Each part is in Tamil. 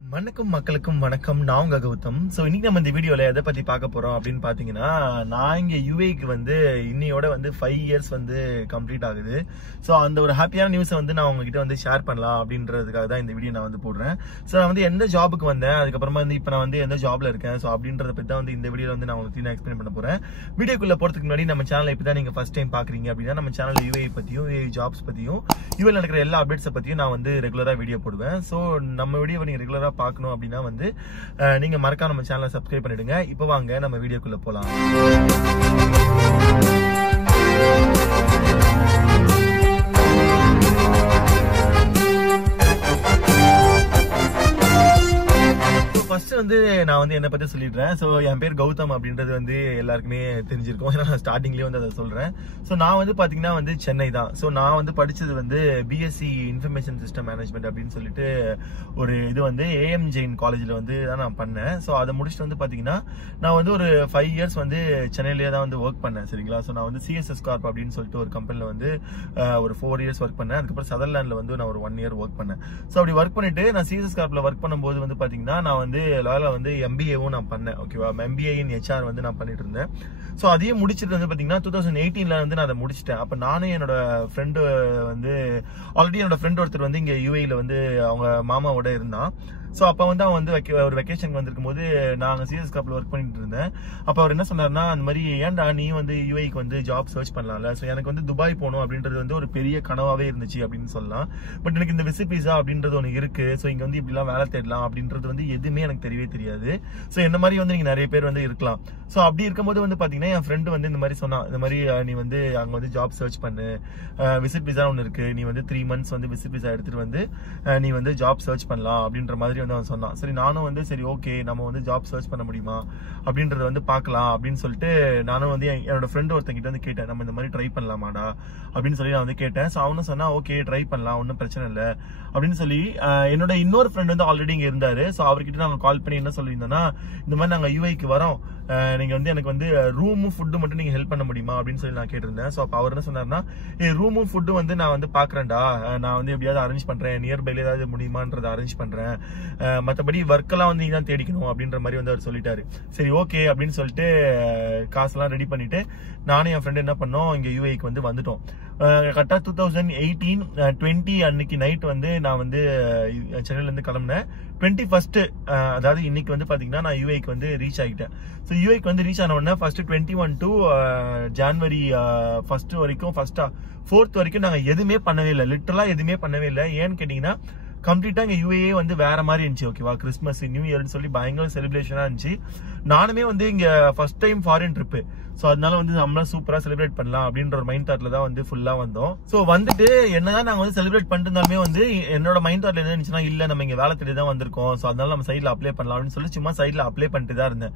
வணக்கம் மக்களுக்கும் வணக்கம். நான் உங்க கௌதம். ஸோ இன்னைக்கு நம்ம இந்த வீடியோல எதை பத்தி பார்க்க போறோம் அப்படின்னு பாத்தீங்கன்னா, நான் இங்க யுஏக்கு வந்து இன்னையோட வந்து 5 இயர்ஸ் வந்து கம்ப்ளீட் ஆகுது. ஸோ அந்த ஒரு ஹாப்பியான நியூஸை வந்து நான் உங்ககிட்ட வந்து ஷேர் பண்ணலாம் அப்படின்றதுக்காக தான் இந்த வீடியோ நான் வந்து போடுறேன். ஸோ நான் வந்து எந்த ஜாபுக்கு வந்தேன், அதுக்கப்புறமா வந்து இப்போ நான் வந்து எந்த ஜாப்ல இருக்கேன், ஸோ அப்படின்றத பத்தி தான் வந்து இந்த வீடியோல வந்து நான் உங்களுக்கு எக்ஸ்பிளைன் பண்ண போறேன். வீடியோக்குள்ள போறதுக்கு முன்னாடி நம்ம சேனலை இப்போ தான் நீங்க ஃபர்ஸ்ட் டைம் பாக்குறீங்க அப்படின்னா, நம்ம சேனல் யுஏ பத்தியும் யுஏ ஜாப்ஸ் பத்தியும் யுஏல நடக்கிற எல்லா அப்டேட்ஸை பத்தியும் நான் வந்து ரெகுலரா வீடியோ போடுவேன். ஸோ நம்ம வீடியோவை நீங்க ரெகுலரா பார்க்கணும் அப்படின்னா வந்து நீங்க மறக்காம நம்ம சேனலை சப்ஸ்கிரைப் பண்ணிடுங்க. இப்போ வாங்க நம்ம வீடியோக்குள்ள போலாம். ஃபர்ஸ்ட் வந்து நான் வந்து என்ன பத்தி சொல்லிடுறேன். ஸோ என் பேர் கௌதம் அப்படின்றது வந்து எல்லாருக்குமே தெரிஞ்சிருக்கும். ஏன்னா நான் ஸ்டார்டிங்லேயே வந்து அதை சொல்றேன். ஸோ நான் வந்து பாத்தீங்கன்னா வந்து சென்னை தான். ஸோ நான் வந்து படிச்சது வந்து பிஎஸ்சி இன்ஃபர்மேஷன் சிஸ்டம் மேனேஜ்மெண்ட் அப்படின்னு சொல்லிட்டு ஒரு இது வந்து ஏஎம் ஜெயின் காலேஜ்ல வந்து தான் நான் பண்ணேன். ஸோ அதை முடிச்சுட்டு வந்து பாத்தீங்கன்னா நான் வந்து ஒரு 5 இயர்ஸ் வந்து சென்னையிலேயே தான் வந்து ஒர்க் பண்ணேன். சரிங்களா. ஸோ நான் வந்து சிஎஸ்எஸ் கார்ப் அப்படின்னு சொல்லிட்டு ஒரு கம்பெனில வந்து ஒரு 4 இயர்ஸ் ஒர்க் பண்ணேன். அதுக்கப்புறம் சதர்லாண்ட்ல வந்து நான் ஒரு 1 இயர் ஒர்க் பண்ணேன். ஸோ அப்படி ஒர்க் பண்ணிட்டு நான் சிஎஸ்எஸ் கார்ப்ல ஒர்க் பண்ணும்போது வந்து பாத்தீங்கன்னா நான் வந்து லால வந்து எம்பிஏவும் நான் பண்ணேன். ஓகேவா. எம்பிஏ இன் ஹெச்ஆர் வந்து நான் பண்ணிட்டு இருந்தேன். ஸோ அதையும் முடிச்சிட்டு வந்து பாத்தீங்கன்னா 2018ல வந்து நான் அதை முடிச்சிட்டேன். அப்ப நானும் என்னோட ஃப்ரெண்டு வந்து ஆல்ரெடி என்னோட ஃப்ரெண்ட் ஒருத்தர் வந்து இங்க யுஏல வந்து அவங்க மாமாவோட இருந்தான். ஸோ அப்போ வந்து அவன் வந்து ஒரு வெக்கேஷனுக்கு வந்திருக்கும் போது நாங்கள் சிஎஸ் காப்ல ஒர்க் பண்ணிட்டு இருந்தேன். அப்போ அவர் என்ன சொன்னார்னா, அந்த மாதிரி ஏன்டா நீ வந்து யுஏக்கு வந்து ஜாப் சர்ச் பண்ணலாம்ல. ஸோ எனக்கு வந்து துபாய் போகணும் அப்படின்றது வந்து ஒரு பெரிய கனவாவே இருந்துச்சு அப்படின்னு சொல்லலாம். பட் எனக்கு இந்த விசிட் விசா அப்படின்றது ஒன்று இருக்கு. ஸோ இங்க வந்து இப்படிலாம் வேலை தேடலாம் அப்படின்றது வந்து எதுவுமே எனக்கு தெரியவே தெரியாது. ஸோ இந்த மாதிரி வந்து நீங்க நிறைய பேர் வந்து இருக்கலாம். ஸோ அப்படி இருக்கும்போது வந்து பாத்தீங்கன்னா என் ஃப்ரெண்டு வந்து இந்த மாதிரி சொன்னான், இந்த மாதிரி நீ வந்து அங்க வந்து ஜாப் சர்ச் பண்ணு, விசிட் விசா ஒன்று இருக்கு, நீ வந்து 3 months வந்து விசிட் விசா எடுத்துட்டு வந்து நீ வந்து ஜாப் சர்ச் பண்ணலாம் அப்படின்ற மாதிரி வந்து அவன் சொன்னான். சரி நானும் வந்து சரி ஓகே நம்ம வந்து ஜாப் சர்ச் பண்ண முடியுமா அப்படின்றத வந்து பார்க்கலாம் அப்படின்னு சொல்லிட்டு நானும் வந்து என்னோட ஃப்ரெண்ட் ஒருத்தங்கிட்ட வந்து கேட்டேன், நம்ம இந்த மாதிரி ட்ரை பண்ணலாமாடா அப்படின்னு சொல்லி நான் வந்து கேட்டேன். ஸோ அவனும் சொன்னா ஓகே ட்ரை பண்ணலாம், ஒன்றும் பிரச்சனை இல்லை அப்படின்னு சொல்லி என்னோட இன்னொரு ஃப்ரெண்ட் வந்து ஆல்ரெடி இங்க இருந்தாரு. ஸோ அவர்கிட்ட நாங்கள் கால் பண்ணி என்ன சொல்லியிருந்தோம்னா, இந்த மாதிரி நாங்கள் யுஏக்கு வரோம், நீங்க வந்து எனக்கு வந்து ரூமும் ஃபுட்டு மட்டும் நீங்க ஹெல்ப் பண்ண முடியுமா அப்படின்னு சொல்லி நான் கேட்டிருந்தேன். ஸோ அப்போ அவர் என்ன சொன்னார்னா, ரூமும் ஃபுட்டு வந்து நான் வந்து பாக்குறேன்டா, நான் வந்து எப்படியாவது அரேஞ்ச் பண்றேன், நியர்பைல ஏதாவது முடியுமான்றதை அரேஞ்ச் பண்றேன், மற்றபடி ஒர்க் எல்லாம் வந்து நீங்க தான் தேடிக்கணும் அப்படின்ற மாதிரி வந்து அவர் சொல்லிட்டாரு. சரி ஓகே அப்படின்னு சொல்லிட்டு காசெல்லாம் ரெடி பண்ணிட்டு நானும் என் ஃப்ரெண்ட் என்ன பண்ணோம், இங்க யுஏக்கு வந்து வந்துட்டோம். கரெக்டா 2018-20 அன்னைக்கு நைட் வந்து நான் வந்து சென்னையில இருந்து கிளம்பினேன். 21st அதாவது இன்னைக்கு வந்து பாத்தீங்கன்னா நான் யுஏக்கு வந்து ரீச் ஆகிட்டேன். ஸோ யுஏக்கு வந்து ரீச் ஆன உடனே ஃபர்ஸ்ட் 21 to ஜான்வரி 1st வரைக்கும் 4th வரைக்கும் நாங்க எதுவுமே பண்ணவே இல்லை, லிட்டரலா எதுவுமே பண்ணவே இல்லை. ஏன்னு கேட்டீங்கன்னா கம்ப்ளீட்டா இங்க யுஏ வந்து வேற மாதிரி இருந்துச்சு. ஓகேவா. கிறிஸ்மஸ் நியூ இயர்னு சொல்லி பயங்கர செலிப்ரேஷனா இருந்துச்சு. நானுமே வந்து இங்க first time foreign trip. So அதனால வந்து நம்மளா சூப்பரா செலிப்ரேட் பண்ணலாம் அப்படின்ற ஒரு மைண்ட் தாட்ல தான் வந்து ஃபுல்லா வந்தோம். ஸோ வந்துட்டு என்னதான் நாங்க வந்து செலிப்ரேட் பண்ணிட்டு இருந்தாலுமே வந்து என்னோட மைண்ட் தாட்ல என்ன இருந்துச்சுன்னா, இல்ல நம்ம இங்க வேலை தேடி தான் வந்திருக்கோம், ஸோ அதனால நம்ம சைட்ல அப்ளை பண்ணலாம் அப்படின்னு சொல்லி சும்மா சைட்ல அப்ளை பண்ணிட்டு தான் இருந்தேன்.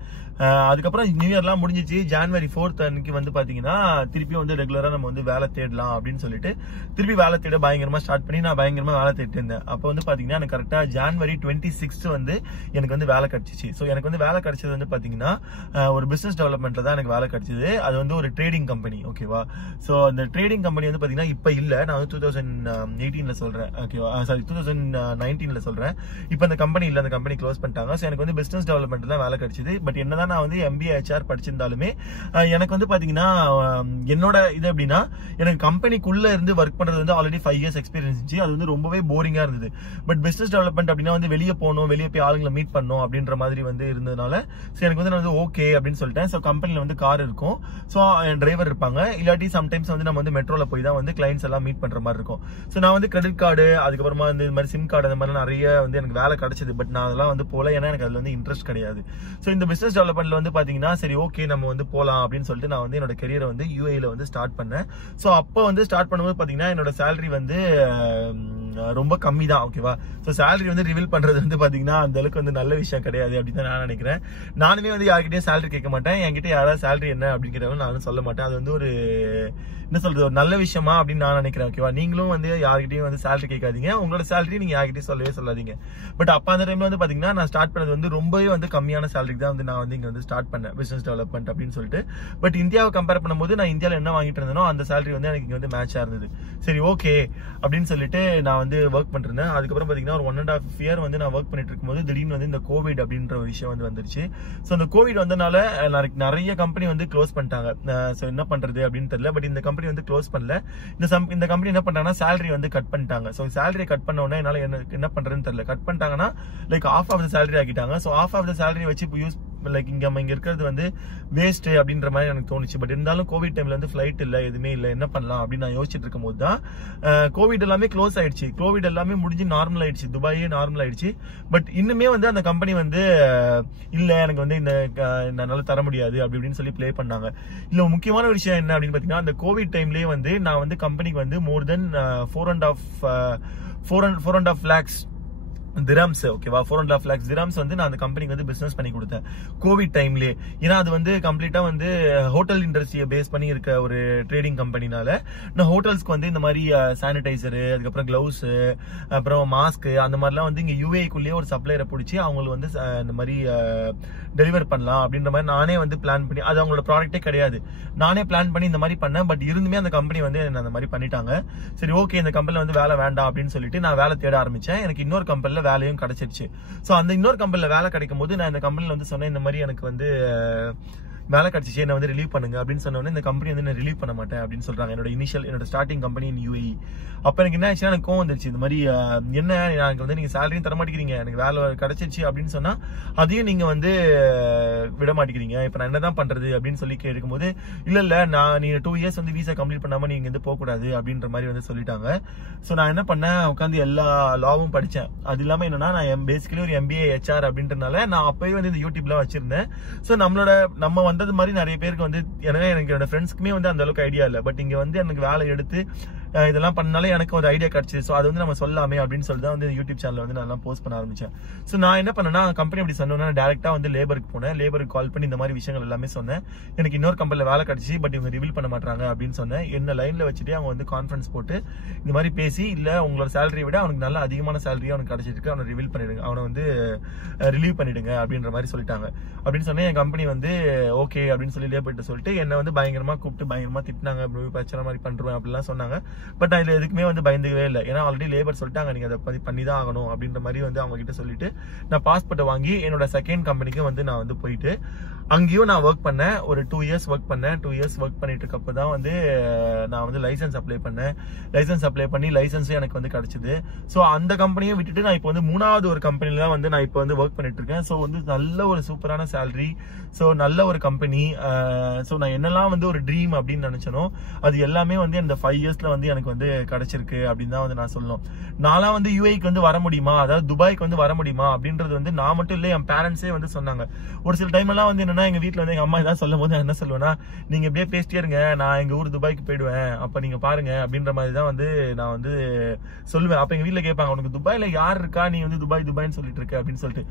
அதுக்கப்புறம் நியூ இயர்லாம் முடிஞ்சிச்சு. ஜான்வரி 4th அன்னைக்கு வந்து பாத்தீங்கன்னா திருப்பி வந்து ரெகுலரா நம்ம வந்து வேலை தேடலாம் அப்படின்னு சொல்லிட்டு திருப்பி வேலை தேட பயங்கரமா ஸ்டார்ட் பண்ணி நான் பயங்கரமா வேலை தேடிட்டு இருந்தேன். அப்போ வந்து பாத்தீங்கன்னா எனக்கு கரெக்டா ஜான்வரி 26th வந்து எனக்கு வந்து வேலை கிடைச்சிச்சு. ஸோ எனக்கு வந்து வேலை கிடைச்சது வந்து பாத்தீங்கன்னா ஒரு பிசினஸ் டெவலப்மெண்ட்ல தான் எனக்கு வேலை கிடைச்சது. அது வந்து ஒரு ட்ரேடிங் கம்பெனி. ஓகேவா. ஸோ அந்த ட்ரேடிங் கம்பெனி வந்து பாத்தீங்கன்னா இப்ப இல்ல, நான் வந்து 2018ல சொல்றேன். ஓகேவா. சாரி 2019ல சொல்றேன். இப்ப அந்த கம்பெனி இல்ல, அந்த கம்பெனி க்ளோஸ் பண்ணிட்டாங்க. ஸோ எனக்கு வந்து பிசினஸ் டெவலப்மெண்ட் தான் வேலை கிடைச்சது. பட் என்னதான் நான் வந்து எம்பிஏ ஹெச்ஆர் படிச்சிருந்தாலுமே எனக்கு வந்து பாத்தீங்கன்னா என்னோட இது எப்படின்னா, எனக்கு கம்பெனிக்குள்ள இருந்து ஒர்க் பண்றது வந்து ஆல்ரெடி 5 years எக்ஸ்பீரியன்ஸ் இருந்துச்சு. அது வந்து ரொம்பவே போரிங்கா இருந்தது. பட் பிசினஸ் டெவலப்மெண்ட் அப்படின்னா வந்து வெளியே போகணும், வெளியே போய் ஆளுங்களை மீட் பண்ணணும் அப்படின்ற மாதிரி வந்து இருந்ததுனால எனக்கு வந்து நான் வந்து ஓகே அப்படின்னு சொல்லிட்டேன். ஸோ கம்பெனில வந்து கார் இருக்கும், ஸோ டிரைவர் இருப்பாங்க, இல்லாட்டி சம்டைம்ஸ் வந்து நம்ம வந்து மெட்ரோல போய் தான் வந்து கிளைண்ட்ஸ் எல்லாம் மீட் பண்ற மாதிரி இருக்கும். ஸோ நான் வந்து கிரெடிட் கார்டு, அதுக்கப்புறமா வந்து இந்த மாதிரி சிம் கார்டு, அந்த மாதிரி நிறைய வந்து எனக்கு வேலை கிடைச்சது. பட் நான் அதெல்லாம் வந்து போல, ஏன்னா எனக்கு அதுல வந்து இன்ட்ரெஸ்ட் கிடையாது. ஸோ இந்த பிசினஸ் டெவலப்மெண்ட்ல வந்து பாத்தீங்கன்னா சரி ஓகே நம்ம வந்து போலாம் அப்படின்னு சொல்லிட்டு நான் வந்து என்னோட கெரியரை வந்து யுஏல வந்து ஸ்டார்ட் பண்ணேன். ஸோ அப்போ வந்து ஸ்டார்ட் பண்ணும்போது பாத்தீங்கன்னா என்னோட சேலரி வந்து ரொம்ப கம்மி தான். ஓகேவா. ஸோ சேலரி வந்து ரிவீல் பண்றது வந்து பாத்தீங்கன்னா அந்த அளவுக்கு வந்து நல்ல விஷயம் கிடையாது அப்படின்னு தான் நான் நினைக்கிறேன். நானுமே வந்து யார்கிட்டயும் சேலரி கேட்க மாட்டேன். என்கிட்ட யாராவது சேலரி என்ன அப்படிங்கிறவங்க நானும் சொல்ல மாட்டேன். அது வந்து ஒரு என்ன சொல்றது, ஒரு நல்ல விஷயமா அப்படின்னு நான் நினைக்கிறேன். ஓகேவா. நீங்களும் வந்து யார்கிட்டயும் வந்து சேலரி கேட்காதீங்க, உங்களோட சேலரி நீங்க யார்கிட்டயும் சொல்லவே சொல்லாதீங்க. பட் அப்ப அந்த டைம்ல வந்து பாத்தீங்கன்னா நான் ஸ்டார்ட் பண்ணது வந்து ரொம்பவே வந்து கம்மியான சேலரி தான் வந்து நான் வந்து இங்க வந்து ஸ்டார்ட் பண்ணேன் பிசினஸ் டெவலப்மெண்ட் அப்படின்னு சொல்லிட்டு. பட் இந்தியாவை கம்பேர் பண்ணும்போது நான் இந்தியாவில் என்ன வாங்கிட்டு இருந்தேனோ அந்த சேலரி வந்து எனக்கு இங்க வந்து மேட்சா இருந்தது. சரி ஓகே அப்படின்னு சொல்லிட்டு நான் வந்து ஒர்க் பண்ணிருந்தேன். அதுக்கப்புறம் பாத்தீங்கன்னா ஒரு 1.5 year வந்து நான் ஒர்க் பண்ணிட்டு இருக்கும்போது திடீர்னு வந்து இந்த கோவிட் அப்படின்ற ஒரு விஷயம் வந்து வந்துருச்சு. ஸோ இந்த கோவிட் வந்தனால நிறைய கம்பெனி வந்து க்ளோஸ் பண்ணிட்டாங்க. ஸோ என்ன பண்றது அப்படின்னு தெரியல. பட் இந்த கம்பெனி வந்து க்ளோஸ் பண்ணல. இந்த கம்பெனி என்ன பண்ணாங்கன்னா சேலரி வந்து கட் பண்ணிட்டாங்க. ஸோ சேலரி கட் பண்ண உடனே என்னால என்ன பண்றதுன்னு தெரியல. கட் பண்ணிட்டாங்கன்னா like half of the salary ஆக்கிட்டாங்க. So half of the salary வச்சு இப்போ யூஸ் லைக் இங்க இருக்கிறது வந்து வேஸ்ட் அப்படின்ற மாதிரி எனக்கு தோணுச்சு. பட் இருந்தாலும் கோவிட் டைம்ல வந்து ஃபிளைட் இல்ல, எதுவுமே இல்ல, என்ன பண்ணலாம் அப்படின்னு நான் யோசிச்சுட்டு இருக்கும் போது தான் கோவிட் எல்லாமே க்ளோஸ் ஆயிடுச்சு. கோவிட் எல்லாமே முடிஞ்சு நார்மல் ஆயிடுச்சு, துபாயே நார்மல் ஆயிடுச்சு. பட் இன்னுமே வந்து அந்த கம்பெனி வந்து இல்ல எனக்கு வந்து என்னால தர முடியாது அப்படி இப்படின்னு சொல்லி ப்ளே பண்ணாங்க. இல்ல முக்கியமான ஒரு விஷயம் என்ன அப்படின்னு பாத்தீங்கன்னா, அந்த கோவிட் டைம்லயே வந்து நான் வந்து கம்பெனிக்கு வந்து மோர் தென் 4.5 lakhs dirhams, ஓகேவா, 4.5 lakhs dirhams வந்து நான் அந்த கம்பெனிக்கு வந்து பிசினஸ் பண்ணி கொடுத்தேன் கோவிட் டைம்லயே. ஏன்னா அது வந்து கம்ப்ளீட்டா வந்து ஹோட்டல் இண்டஸ்ட்ரியை பேஸ் பண்ணி இருக்க ஒரு ட்ரேடிங் கம்பெனினால நான் ஹோட்டல்ஸ்க்கு வந்து இந்த மாதிரி சானிடைசரு, அதுக்கப்புறம் கிளவுஸ், அப்புறம் மாஸ்க் அந்த மாதிரிலாம் வந்து இங்க யூஏக்குள்ளேயே ஒரு சப்ளையரை பிடிச்சி அவங்களுக்கு வந்து இந்த மாதிரி டெலிவர் பண்ணலாம் அப்படின்ற மாதிரி நானே வந்து பிளான் பண்ணி, அது அவங்களோட ப்ராடக்டே கிடையாது, நானே பிளான் பண்ணி இந்த மாதிரி பண்ணேன். பட் இருந்துமே அந்த கம்பெனி வந்து அந்த மாதிரி பண்ணிட்டாங்க. சரி ஓகே, இந்த கம்பெனில வந்து வேலை வேண்டாம் அப்படின்னு சொல்லிட்டு நான் வேலை தேட ஆரம்பிச்சேன். எனக்கு இன்னொரு கம்பெனில வேலையும் கிடைச்சிருச்சு. சோ அந்த இன்னொரு கம்பெனில வேலை கிடைக்கும் போது நான் இந்த கம்பெனில வந்து சொன்னேன், இந்த மாதிரி எனக்கு வந்து வேலை கிடைச்சிச்சு, என்ன வந்து ரிலீவ் பண்ணுங்க அப்படின்னு சொன்னோன்னே இந்த கம்பெனி வந்து நான் ரிலீவ் பண்ண மாட்டேன் அப்படின்னு சொல்றாங்க. என்னோட ஸ்டார்டிங் கம்பெனி இன் UAE. அப்ப எனக்கு என்ன ஆச்சுன்னா, எனக்கு கோவம் வந்துருச்சு. இந்த மாதிரி என்ன எனக்கு வந்து நீங்க சேலரியும் தர மாட்டேங்கிறீங்க, எனக்கு வேலை கிடைச்சிருச்சு அப்படின்னு சொன்னா அதையும் நீங்க வந்து விட மாட்டேங்கிறீங்க, இப்ப நான் என்னதான் பண்றது அப்படின்னு சொல்லி கேட்கும்போது, இல்ல நீங்க 2 years வந்து வீசா கம்ப்ளீட் பண்ணாம நீங்க வந்து போக கூடாது அப்படின்ற மாதிரி வந்து சொல்லிட்டாங்க. சோ நான் என்ன பண்ணேன், உட்காந்து எல்லா லாவும் படிச்சேன். அது இல்லாம என்னன்னா, நான் பேசிக்கலி ஒரு MBA HR அப்படின்றனால நான் அப்பவே வந்து இந்த யூடியூப்ல வச்சிருந்தேன். சோ நம்ம வந்தது மாதிரி நிறைய பேருக்கு வந்து, எனக்கு என்னோட ஃப்ரெண்ட்ஸ்க்குமே வந்து அந்த அளவுக்கு ஐடியா இல்லை. பட் இங்க வந்து எனக்கு வேலை எடுத்து இதெல்லாம் பண்ணாலே எனக்கு ஒரு ஐடியா கிடைச்சிது. ஸோ அது வந்து நம்ம சொல்லாமே அப்படின்னு சொல்லி தான் வந்து யூடியூப் சேனல் வந்து நான் போஸ்ட் பண்ண ஆரம்பிச்சேன். ஸோ நான் என்ன பண்ணேன்னா, கம்பெனி அப்படி சொன்னோன்னா டேரக்டா வந்து லேபருக்கு போனேன். லேபருக்கு கால் பண்ணி இந்த மாதிரி விஷயங்கள் எல்லாமே சொன்னேன். எனக்கு இன்னொரு கம்பெனில வேலை கிடைச்சி, பட் இவங்க ரிவீல் பண்ண மாட்டாங்க அப்படின்னு சொன்னேன். என்ன லைன்ல வச்சுட்டு அவங்க வந்து கான்ஃபரன்ஸ் போட்டு இந்த மாதிரி பேசி, இல்ல உங்களோட சேலரியை விட அவனுக்கு நல்ல அதிகமான சேலரியா அவனுக்கு கிடைச்சிருக்கு, அவனை ரிவீல் பண்ணிடுங்க, அவனை வந்து ரிலீவ் பண்ணிடுங்க அப்படின்ற மாதிரி சொல்லிட்டாங்க. அப்படின்னு சொன்னேன். என் கம்பெனி வந்து ஓகே அப்படின்னு சொல்லி லேபர்கிட்ட சொல்லிட்டு என்ன வந்து பயங்கரமா கூப்பிட்டு பயங்கரமா திட்டினாங்க, பிரச்சனை மாதிரி பண்றேன் அப்படிலாம் சொன்னாங்க. பட் நான் இதுல எதுக்குமே வந்து பயந்துக்கவே இல்லை. ஏன்னா ஆல்ரெடி லேபர் சொல்லிட்டாங்க, நீங்க அதை பண்ணிதான் ஆகணும் அப்படின்ற மாதிரி வந்து அவங்க கிட்ட சொல்லிட்டு நான் பாஸ்போர்ட்டை வாங்கி என்னோட செகண்ட் கம்பெனிக்கு வந்து நான் வந்து போயிட்டு அங்கேயும் நான் ஒர்க் பண்ணேன். ஒரு 2 years ஒர்க் பண்ணேன். 2 years ஒர்க் பண்ணிட்டு இருக்கப்போ தான் வந்து நான் வந்து லைசன்ஸ் அப்ளை பண்ணேன். லைசன்ஸ் அப்ளை பண்ணி லைசன்ஸும் எனக்கு வந்து கிடைச்சது. ஸோ அந்த கம்பெனியை விட்டுட்டு நான் இப்போ வந்து 3வது ஒரு கம்பெனில தான் வந்து நான் இப்போ வந்து ஒர்க் பண்ணிட்டு இருக்கேன். ஸோ வந்து நல்ல ஒரு சூப்பரான சேலரி, ஸோ நல்ல ஒரு கம்பெனி. ஸோ நான் என்னெல்லாம் வந்து ஒரு ட்ரீம் அப்படின்னு நினைச்சனோ அது எல்லாமே வந்து இந்த 5 yearsல வந்து எனக்கு வந்து கிடைச்சிருக்கு அப்படின்னு தான் வந்து நான் சொல்லணும். நான்லாம் வந்து UAEக்கு வந்து வர முடியுமா, அதாவது துபாய்க்கு வந்து வர முடியுமா அப்படின்றது வந்து நான் மட்டும் இல்லை, என் பேரண்ட்ஸே வந்து சொன்னாங்க. ஒரு சில டைம் எல்லாம் வந்து என்னன்னா, எங்க வீட்டுல வந்து எங்க அம்மா இதான் சொல்லும் போது என்ன சொல்லுவேன்னா, நீங்க இப்படியே பேசிட்டே இருங்க, நான் எங்க ஊர் துபாய்க்கு போயிடுவேன், அப்ப நீங்க பாருங்க அப்படின்ற மாதிரி தான் வந்து நான் வந்து சொல்லுவேன். அப்ப எங்க வீட்டுல கேட்பாங்க, உனக்கு துபாயில யார் இருக்கா, நீ வந்து துபாய்னு சொல்லிட்டு இருக்க அப்படின்னு சொல்லிட்டு.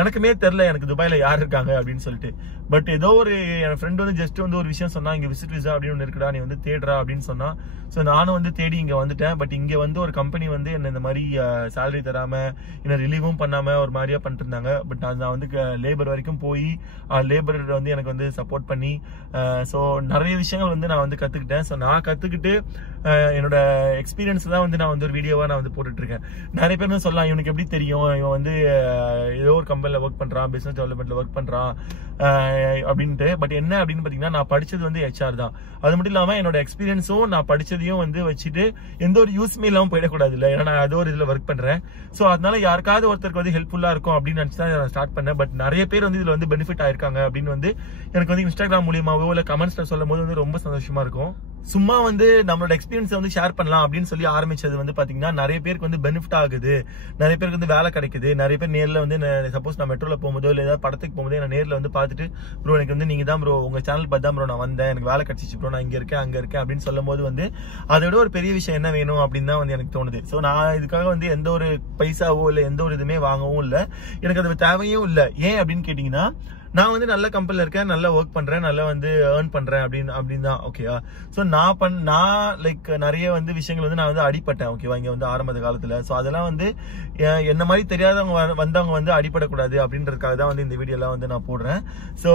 எனக்குமே தெரியல எனக்கு துபாயில யார் இருக்காங்க அப்படின்னு சொல்லிட்டு. பட் ஏதோ ஒரு என் ஃப்ரெண்ட் வந்து ஜஸ்ட் வந்து ஒரு விஷயம் சொன்னா, இங்க விசிட் விசா அப்படின்னு ஒன்று இருக்குடா, நீ வந்து தேடுறா அப்படின்னு சொன்னா. ஸோ நானும் வந்து தேடி இங்க வந்துட்டேன். பட் இங்க வந்து ஒரு கம்பெனி வந்து என்ன இந்த மாதிரி சேலரி தராம, என்ன ரிலீவும் பண்ணாம ஒரு மாதிரியா பண்ணிட்டு இருந்தாங்க. பட் நான் வந்து லேபர் வரைக்கும் போய் லேபர் வந்து எனக்கு வந்து சப்போர்ட் பண்ணி, ஸோ நிறைய விஷயங்கள் வந்து நான் வந்து கத்துக்கிட்டேன். ஸோ நான் கத்துக்கிட்டு என்னோட எக்ஸ்பீரியன்ஸ் தான் வந்து நான் வந்து ஒரு வீடியோவா நான் வந்து போட்டுட்டு இருக்கேன். நிறைய பேர் வந்து சொல்லலாம், இவனுக்கு எப்படி தெரியும், இவன் வந்து ஏதோ ஒரு கம்பெனில ஒர்க் பண்றான், பிசினஸ் டெவலப்மெண்ட்ல ஒர்க் பண்றான் அப்படின்ட்டு. பட் என்ன அப்படின்னு பாத்தீங்கன்னா, நான் படிச்சது வந்து HR தான். அது மட்டும் இல்லாம என்னோட எக்ஸ்பீரியன்ஸும் நான் படிச்சதையும் வந்து வச்சுட்டு எந்த ஒரு யூஸ்மே இல்லாம போயிடக்கூடாது இல்லை. ஏன்னா நான் ஏதோ ஒரு இதுல ஒர்க் பண்றேன். ஸோ அதனால யாருக்காவது ஒருத்தருக்கு வந்து ஹெல்ப்ஃபுல்லா இருக்கும் அப்படின்னு நினைச்சு தான் நான் ஸ்டார்ட் பண்ணேன். பட் நிறைய பேர் வந்து இதுல வந்து பெனிஃபிட் ஆயிருக்காங்க அப்படின்னு வந்து எனக்கு வந்து இன்ஸ்டாகிராம் மூலியமாவோ இல்ல கமெண்ட்ஸ்ல சொல்லும் போது வந்து ரொம்ப சந்தோஷமா இருக்கும். சும்மா வந்து நம்மளோட எக்ஸ்பீரியன்ஸ் வந்து ஷேர் பண்ணலாம் அப்படின்னு சொல்லி ஆரம்பிச்சது வந்து பாத்தீங்கன்னா, நிறைய பேருக்கு வந்து பெனிஃபிட் ஆகுது, நிறைய பேருக்கு வந்து வேலை கிடைக்குது. நிறைய பேர் நேர்ல வந்து சப்போஸ் நான் மெட்ரோல போகும்போதோ இல்ல ஏதாவது படத்துக்கு போகும்போது நான் நேர்ல வந்து பாத்துட்டு, ப்ரோ எனக்கு வந்து நீங்க தான் ப்ரோ, உங்க சேனல் பார்த்து தான் ப்ரோ நான் வந்தேன், எனக்கு வேலை கிடைச்சிச்சு ப்ரோ, நான் இங்க இருக்கேன் அங்க இருக்கேன் அப்படின்னு சொல்லும் போது வந்து அதை விட ஒரு பெரிய விஷயம் என்ன வேணும் அப்படின்னு தான் வந்து எனக்கு தோணுது. ஸோ நான் இதுக்காக வந்து எந்த ஒரு பைசாவோ இல்ல எந்த ஒரு இதுவுமே வாங்கவும் இல்லை, எனக்கு அது தேவையும் இல்லை. ஏன் அப்படின்னு கேட்டீங்கன்னா, நான் வந்து நல்ல கம்பெனில இருக்கேன், நல்லா ஒர்க் பண்றேன், நல்லா வந்து ஏர்ன் பண்றேன் அப்படின்னு தான். ஓகேவா? ஸோ நான் லைக் நிறைய வந்து விஷயங்கள் வந்து நான் வந்து அடிப்பட்டேன். ஓகேவா? இங்க வந்து ஆரம்ப காலத்துல. ஸோ அதெல்லாம் வந்து என்ன மாதிரி தெரியாதவங்க வந்தவங்க வந்து அடிப்படக்கூடாது அப்படின்றதுக்காக தான் வந்து இந்த வீடியோ எல்லாம் வந்து நான் போடுறேன். ஸோ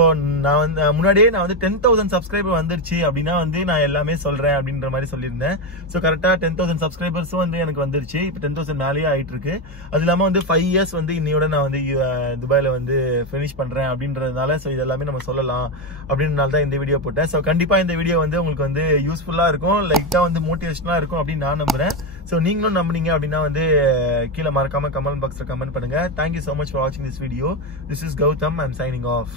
நான் வந்து முன்னாடியே நான் வந்து 10,000 சப்ஸ்கிரைபர் வந்துருச்சு அப்படின்னா வந்து நான் எல்லாமே சொல்றேன் அப்படின்ற மாதிரி சொல்லியிருந்தேன். ஸோ கரெக்டா 10,000 சப்ஸ்கிரைபர்ஸும் வந்து எனக்கு வந்துருச்சு. இப்போ 10,000 மேலேயே ஆயிட்டு இருக்கு. அது இல்லாம வந்து 5 இயர்ஸ் வந்து இன்னையோட நான் வந்து துபாயில வந்து பினிஷ் பண்றேன் அப்படின்றதுனால ஸோ இதெல்லாமே நம்ம சொல்லலாம் அப்படின்றனால தான் இந்த வீடியோ போட்டேன். ஸோ கண்டிப்பா இந்த வீடியோ வந்து உங்களுக்கு வந்து யூஸ்ஃபுல்லா இருக்கும், லைட்டா வந்து மோட்டிவேஷனா இருக்கும் அப்படின்னு நான் நம்புறேன். ஸோ நீங்களும் நம்புனீங்க அப்படின்னா வந்து கீழே மறக்காம கமெண்ட் பாக்ஸ்ல கமெண்ட் பண்ணுங்க. Thank you so much for watching this video. This is Gautam. I'm signing off.